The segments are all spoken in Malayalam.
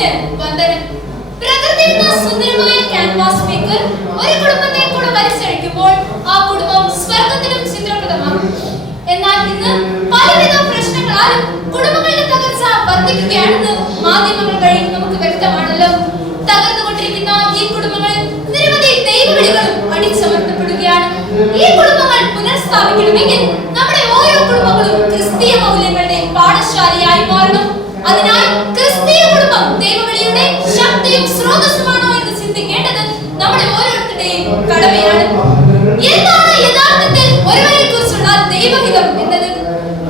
ക്യാൻവാസിന് വന്ദനം. പ്രകൃതിയുടെ സുന്ദരമായ ക്യാൻവാസ് മേക്കർ ഒരു കുടുംബത്തെ കൂടെ വലിച്ചഴിക്കുമ്പോൾ ആ കുടുംബം സ്വർഗത്തിലും ചിത്രപ്രദമാകും. എന്നാൽ ഇന്ന് പലവിധ പ്രശ്നങ്ങളാലും കുടുംബങ്ങളുടെ തകർച്ച വർദ്ധിക്കുകയാണെന്ന് മാധ്യമങ്ങൾ വഴി നമുക്ക് വ്യക്തമാണല്ലോ. തകർന്നുകൊണ്ടിരിക്കുന്ന ഈ കുടുംബങ്ങളിൽ നിരവധി ദൈവവിളികളും അടിച്ചമർത്തപ്പെടുകയാണ്. ഈ കുടുംബങ്ങൾ പുനഃസ്ഥാപിക്കണമെങ്കിൽ നമ്മുടെ ഓരോ കുടുംബങ്ങളും ക്രിസ്തീയ മൗല്യങ്ങളുടെ പാഠശാലയായി മാറണം. അതിനാൽ ക്രിസ്തീയ കുടുംബം ദൈവവിളിയുടെ ശക്തിയും സ്രോതസ്സുമാണോ എന്ന് ചിന്തിക്കേണ്ടത് നമ്മുടെ ഓരോരുത്തരുടെയും കടമയാണ്. എന്താണ് യഥാർത്ഥത്തിൽ ഒരുവനെ കുറിച്ചുള്ള ദൈവഹിതം എന്നത്?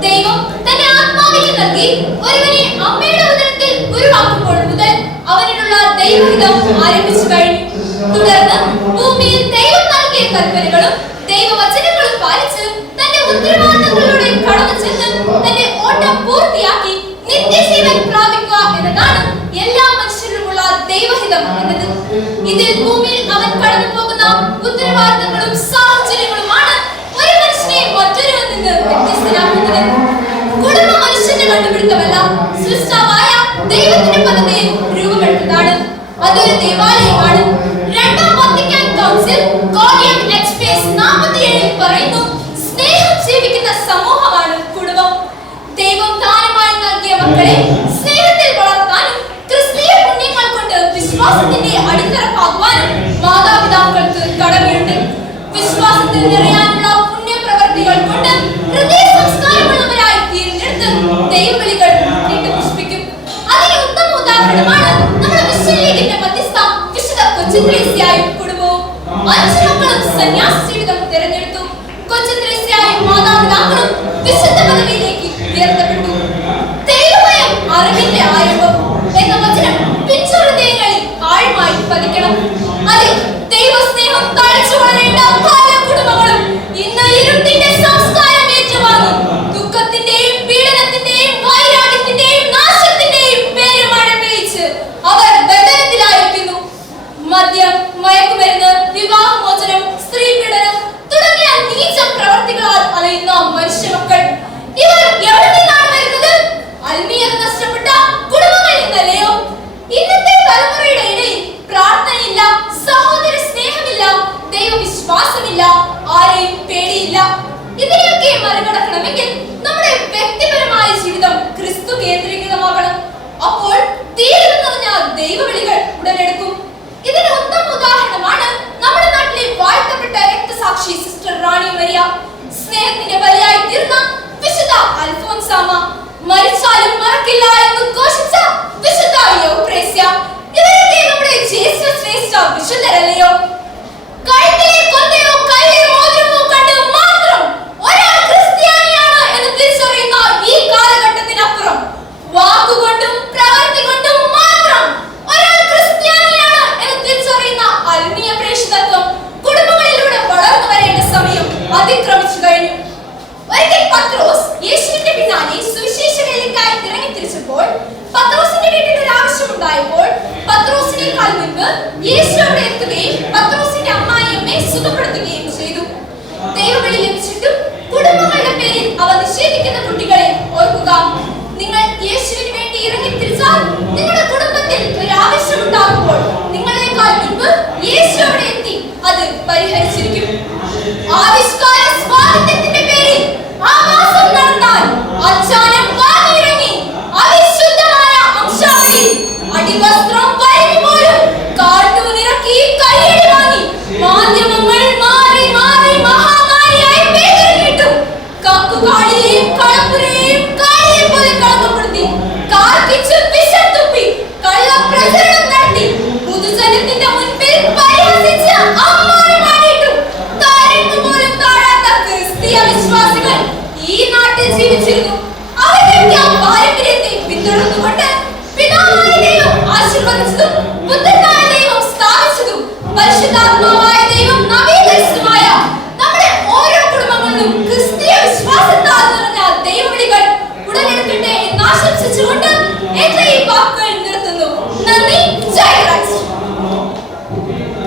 ദൈവം തന്റെ ആത്മാവിനെ നൽകി ഒരുവനെ അമ്മയുടെ ഉദരത്തിൽ ഉരുവാക്കുമ്പോൾ മുതൽ അവനിലുള്ള ദൈവഹിതം ആരംഭിച്ചു കഴിഞ്ഞു. തുടർന്ന് ഭൂമിയിൽ ദൈവം നൽകിയ കൽപ്പനകളും ദൈവവചനങ്ങളും പാലിച്ച് തന്റെ ഉത്തരവാദിത്തങ്ങളിലൂടെ കടന്നു ചെന്ന് തന്റെ ഓട്ടം പൂർത്തിയാക്കി നിത്യജീവൻ പ്രാപിക്കുക എന്നതാണ് എല്ലാ മനുഷ്യരിലുമുള്ള ദൈവഹിതം എന്നത്. ഇതിൽ ഭൂമിയിൽ അവൻ കടന്നു പോകുന്ന ഉത്തരവാദിത്തങ്ങളും സാഹചര്യങ്ങളുമാണ് ഒരു മനുഷ്യനെ മറ്റൊരുവനിൽ നിന്ന് വ്യത്യസ്തനാക്കുന്നത്. കുടുംബ മനുഷ്യന്റെ കണ്ടുപിടുത്തമല്ല, സൃഷ്ടാവായ ദൈവത്തിന്റെ പദ്ധതിയിൽ രൂപമെടുത്തതാണ്. അതൊരു ദേവാലയമാണ്. രണ്ടാം വത്തിക്കാൻ കൗൺസിൽ കോഡിയം എക്സ്പേസ് 47 പറയുന്നു, സ്നേഹം ജീവിക്കുന്ന സമൂഹമാണ് കുടുംബം. ദൈവം ദാനമായി നൽകിയ മക്കളെ സ്നേഹത്തിൽ വളർത്താനും ക്രിസ്തീയ പുണ്യങ്ങൾ കൊണ്ട് വിശ്വാസത്തിന്റെ അടിത്തറപ്പാകുവാനും മാതാപിതാക്കൾക്ക് കടമയുണ്ട്. വിശ്വാസത്തിൽ നിറയാനുള്ള പുണ്യപ്രവർത്തികൾ കൊണ്ട് ഹൃദയ സംസ്കാരമുള്ളവരായി തിരഞ്ഞെടുത്ത് ദൈവവിളികൾ പുഷ്പിക്കും. അതിന് ഉത്തമ ഉദാഹരണമാണ് നമ്മുടെ വിശ്വലീഗിന്റെ മധ്യസ്ഥ വിശുദ്ധ കൊച്ചുത്രേസ്യായും കുടുംബവും. 5 മക്കളും സന്യാസ ജീവിതം തിരഞ്ഞെടുത്തു. കൊച്ചുത്രേസ്യായും മാതാപിതാക്കളും വിശുദ്ധ പദവിയിലേക്ക് ഉയർത്തപ്പെട്ടു. ദൈവഭയം അറിവിന്റെ ആരംഭം എന്ന വചനം പിൻചുരുതങ്ങളിൽ ആഴമായി പതിക്കണം. അതിൽ ദൈവസ്നേഹം തഴച്ചു വളരേണ്ട പല കുടുംബങ്ങളും ഇന്ന് ഇരുട്ടിന്റെ സംസ്കാരം ഏറ്റുവാങ്ങി ദുഃഖത്തിന്റെയും പീഡനത്തിന്റെയും വൈരാഗ്യത്തിന്റെയും നാശത്തിന്റെയും പേരുമഴ പെയ്ച്ച് അവർ ബന്ധനത്തിലായിരിക്കുന്നു. മദ്യം, മയക്കുമരുന്ന്, വിവാഹമോചനം, സ്ത്രീ പീഡനം തുടങ്ങിയ നീച പ്രവർത്തികളാൽ അലയുന്ന മനുഷ്യമക്കൾ ഇവർ എവിടെ നിന്നാണ് വരുന്നത്? ആത്മീയത നഷ്ടപ്പെട്ട കുടുംബങ്ങളിൽ നിന്നല്ലയോ? ഇന്നത്തെ തലമുറയുടെ ഇടയിൽ പ്രാർത്ഥനയില്ല, സഹോദര സ്നേഹമില്ല, ദൈവവിശ്വാസമില്ല, ആരെയും പേടിയില്ല. ഇതിനെയൊക്കെ മറികടക്കണമെങ്കിൽ നമ്മുടെ വ്യക്തിപരമായ ജീവിതം ക്രിസ്തു കേന്ദ്രീകൃതമാകണം. അപ്പോൾ തീരെ നിറഞ്ഞ ദൈവവിളികൾ ഉടലെടുക്കും. ഇതിന് ഉത്തമ ഉദാഹരണമാണ് നമ്മുടെ നാട്ടിലെ വാഴ്ത്തപ്പെട്ട രക്തസാക്ഷി സിസ്റ്റർ റാണി മരിയ. സ്നേഹത്തിന്റെ ബലിയായി തീർന്ന വിശുദ്ധ അൽഫോൻസാമ, മരിച്ചാലും മറക്കില്ല എന്ന് ഘോഷിച്ച വിശുദ്ധ യൗപ്രേസ്യ, ഇവരൊക്കെ നമ്മുടെ ശ്രേഷ്ഠ വിശുദ്ധരല്ലയോ? കഴുത്തിലെ കൊന്തയോ കയ്യിലെ മോതിരമോ കണ്ട് മാത്രം ഒരാൾ ക്രിസ്ത്യാനിയാണ് എന്ന് തിരിച്ചറിയുന്ന ഈ കാലഘട്ടത്തിനപ്പുറം വാക്കുകൊണ്ടും പ്രവൃത്തി കൊണ്ടും മാത്രം ഒരാൾ ക്രിസ്ത്യാനിയാണ് എന്ന് തിരിച്ചറിയുന്ന ആത്മീയ പ്രേക്ഷിതത്വം കുടുംബങ്ങളിലൂടെ വളർന്നു വരേണ്ട സമയം അതിക്രമിച്ചു കഴിഞ്ഞു. ഒരിക്കൽ പത്രോസ് യേശുവിന്റെ പിന്നാലെ സുവിശേഷ വേലയ്ക്കായി ഇറങ്ങിത്തിരിച്ചപ്പോൾ പത്രോസിന്റെ വീട്ടിൽ ഒരു ആവശ്യമുണ്ടായപ്പോൾ പത്രോസിനേക്കാൾ മുൻപ് യേശു അവിടെ എത്തുകയും പത്രോസിന്റെ അമ്മായിയമ്മയെ സുഖപ്പെടുത്തുകയും ചെയ്തു. ദൈവവിളി ലഭിച്ചിട്ടും കുടുംബങ്ങളുടെ പേരിൽ അവ നിഷേധിക്കുന്ന കുട്ടികളെ ഓർക്കുക. നിങ്ങൾ യേശുവിന് വേണ്ടി ഇറങ്ങിത്തിരിച്ചാൽ നിങ്ങളുടെ കുടുംബത്തിൽ ഒരു ആവശ്യമുണ്ടാകുമ്പോൾ നിങ്ങളെക്കാൾ മുൻപ് യേശു അവിടെ എത്തി അത് പരിഹരിച്ചിരിക്കും. ആവിഷ്കാര സ്വാതന്ത്ര്യത്തിന്റെ പേരിൽ ആവാസം നടത്താൻ അച്ചാനം വാങ്ങിയിറങ്ങി അവിശുദ്ധമായ അംശാവലി അടിവസ്ത്രം പോലും കാർട്ടൂണിറക്കി കയ്യടി വാങ്ങി മാധ്യമങ്ങൾ മാറി മാറി മഹാമാരിയായി പേരിട്ടു. കക്കുകാളിയെയും കളപ്പുരയെയും കാളിയെ പോലെ കളങ്കപ്പെടുത്തി കാർക്കിച്ച് വിഷത്തുപ്പി കള്ളപ്രചരണം നടത്തി പൊതുജനത്തിന്റെ മുൻപിൽ പരിഹസിച്ച് അമ്മാനമാടിയിട്ടു. താരങ്ങ് പോലും താഴാത്ത ക്രിസ്തീയ വിശ്വാസികൾ ഈ നാട്ടിൽ ജീവിച്ചിരുന്നു. അവരുടെ ആ പാരമ്പര്യത്തെ പിന്തുടർന്നുകൊണ്ട് പിതാവായ ദൈവം ആശീർവദിച്ചതും പുത്രനായ ദൈവം സ്ഥാപിച്ചതും പരിശുദ്ധാത്മാവായ ദൈവം